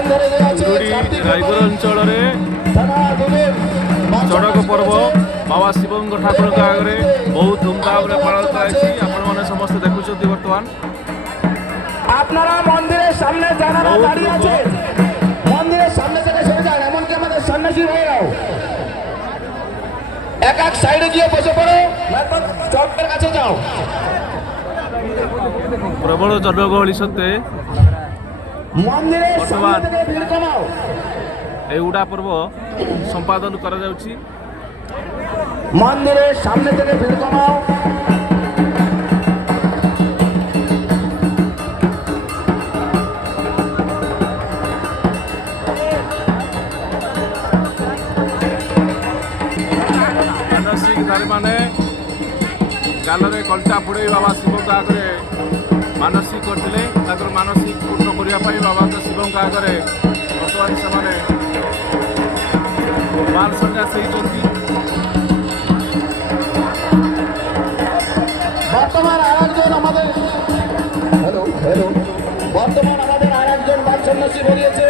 ରାୟଗଡ଼ ଅଞ୍ଚଳରେ ଚଡ଼କ ପର୍ବ ବାବା ଶିବଙ୍କ ଠାକୁରଙ୍କ ଆଗରେ ବହୁତ ଧୁମଧାମରେ ପାଳନ କରାଯାଇଛି। ଆପଣମାନେ ସମସ୍ତେ ଦେଖୁଛନ୍ତି ବର୍ତ୍ତମାନ আপনারা মন্দিরের সামনে যারা দাঁড়িয়ে আছে মন্দিরের সামনে থেকে সরে যান। এমনকি আমাদের সন্ন্যাসী ভাইরাও এক এক সাইডে গিয়ে বসে পড়ো, চকের কাছে যাও। প্রবল জনগহଳି সত্ত্বে মন্দিরের সামনে থেকে ভিড় কমাও। এই উড়া পর্ব সম্পাদন করা যাଉଛି। মন্দিরের সামনে থেকে ভিড় কমাও। ମାନସିକଧାରୀମାନେ ଗାଲରେ କଣ୍ଟା ଫୁଡ଼େଇ ବାବା ଶିବଙ୍କ ଆଗରେ ମାନସିକ କରିଥିଲେ। ତାଙ୍କର ମାନସିକ ପୂର୍ଣ୍ଣ କରିବା ପାଇଁ ବାବାଙ୍କ ଶିବଙ୍କ ଆଗରେ ବର୍ତ୍ତମାନ ସେମାନେ ବାଲ ସନ୍ନ୍ୟାସ ହେଇଛନ୍ତି। বর্তমান আরেকজন আমাদের বর্তমান আমাদের আরেকজন বাল সন্ন্যাসী বেরিয়েছে।